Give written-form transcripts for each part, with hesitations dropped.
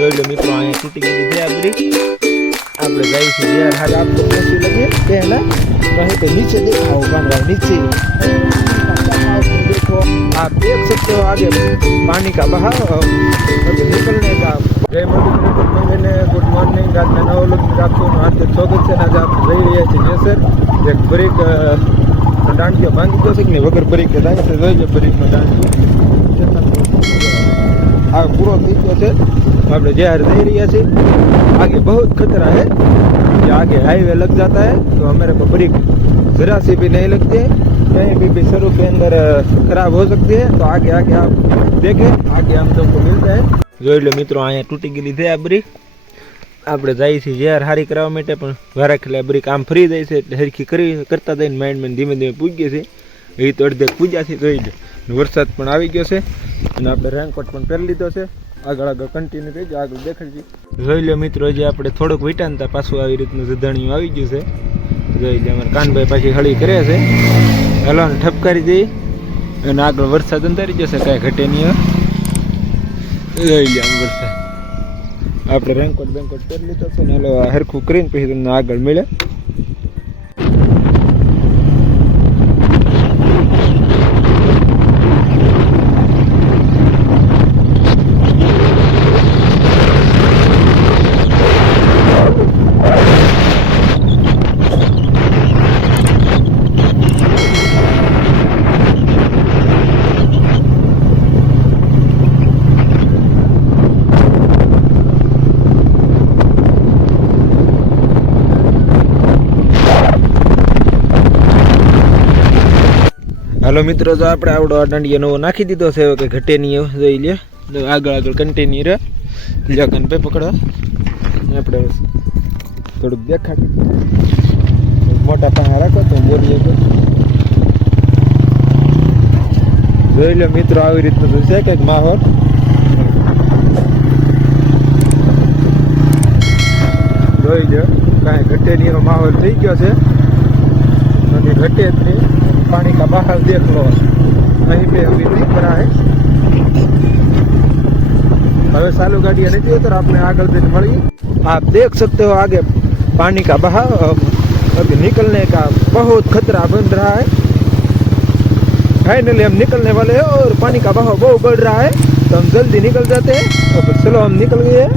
જોઈ લો મિત્રો, અહીંયા તૂટી ગઈ છે આ બ્રિક। આપણે જઈશું यार, हाथ आपको कैसी लगी पहला वहीं पे नीचे दिखाओ बन रहा है नीचे। देखो आप देख सकते हो आगे पानी का बहाव अभी निकलने का। जय मैंने गुड मॉर्निंग आज मैं नवलोक आपको हाथ स्वागत છે આજે આપણે જઈ રહ્યા છીએ જેસર। એક બ્રેક દાંડિયો ભાંગી ગયો છે કે નહીં, વગર બ્રેક થાય છે જોઈ લો બ્રેકમાં દાંડિયો આ પૂરો થઈ ગયો છે। આપણે जहर जई रही है आगे बहुत खतरा है कि आगे हाईवे लग जाता है तो हमारे को ब्रेक जरा से भी नहीं लगती है, कहीं भी सड़क के अंदर खराब हो सकती है। तो आगे आगे आप देखें, आगे हम सबको मिलता है। જોઈ લો મિત્રો, અહીંયા તૂટી ગયેલી છે આ બ્રેક। આપણે જઈએ છીએ જहर હારી કરવા માટે, પણ વારાખેલા બ્રેક આમ ફરી જાય છે એટલે હરખી કરતા જઈને માઇન્ડમાં ધીમે ધીમે પૂજી છે। એ તો અડધે પૂજ્યા છે જોઈ લો। વરસાદ પણ આવી ગયો છે અને આપણે રેનકોટ પણ પહેરી લીધો છે। આગળ આગળ કન્ટિન્યુ થઈ જાય, આગળ દેખાડજી। જોઈ લો મિત્રો, હજી આપણે થોડુંક વિટાનતા પાછું આવી રીતનું જધાણિયું આવી ગયું છે। જોઈ લો અમારા કાનભાઈ પાછી હળી કરે છે, હલવાને ઠપકારી દઈ અને આગળ વરસાદ અંધારી જશે, કાંઈ ઘટે નહીં। જોઈ લો આમ વરસાદ, આપણે રેનકોટ બેનકોટ પહેરી લીધો છે ને હલો હરખું કરીને પછી તમને આગળ મળે। हेलो मित्रों, तो આપણે આવડો દાંડિયો નવો નાખી દીધો છે, કે ઘટે નહીં જોઈ લે। આગળ આગળ કન્ટિન્યુ રહે જગન પે પકડવા આપણે થોડુંક દેખાડી મોટા પાણા રાખો તો બોલીએ તો। જોઈ લો મિત્રો, આવી રીતનું છે કંઈક માહોલ। જોઈ લો, કાંઈ ઘટે નહીં માહોલ થઈ ગયો છે અને ઘટે જ નહીં। पानी का बहाव देख लो, वहीं पे अभी नहीं भरा है। હવે ચાલુ ગાડી નથી तो आपने आगे से मળી। आप देख सकते हो आगे पानी का बहाव अभी निकलने का बहुत खतरा बन रहा है। फाइनली हम निकलने वाले हैं और पानी का बहाव बहुत बढ़ रहा है, तो हम जल्दी निकल जाते हैं। तो चलो हम निकल गए हैं,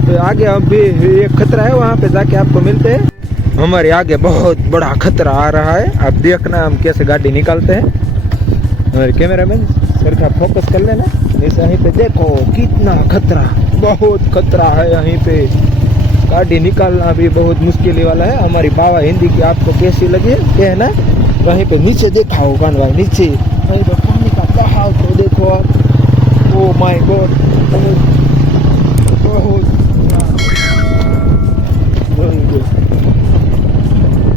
तो आगे हम भी एक खतरा है, वहाँ पे जाके आपको मिलते हैं। हमारे आगे बहुत बड़ा खतरा आ रहा है, आप देखना हम कैसे गाड़ी निकालते हैं। हमारे कैमरामैन सर का फोकस कर लेना, इस यहीं पे देखो कितना खतरा, बहुत खतरा है यहाँ पे। गाड़ी निकालना भी बहुत मुश्किल वाला है। हमारी बाबा हिंदी की आपको कैसी लगी है ना, वहीं पे नीचे दिखाओ कान भाई, नीचे वहीं पे पानी का बहाव तो देखो आप। ओ माय गॉड, बहुत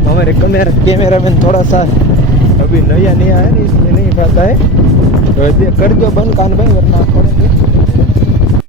हमारे कैमरामैन थोड़ा सा अभी नया नया है इसलिए नहीं पाता है, तो कर दो बंद कान भाई वरना पड़ेंगे।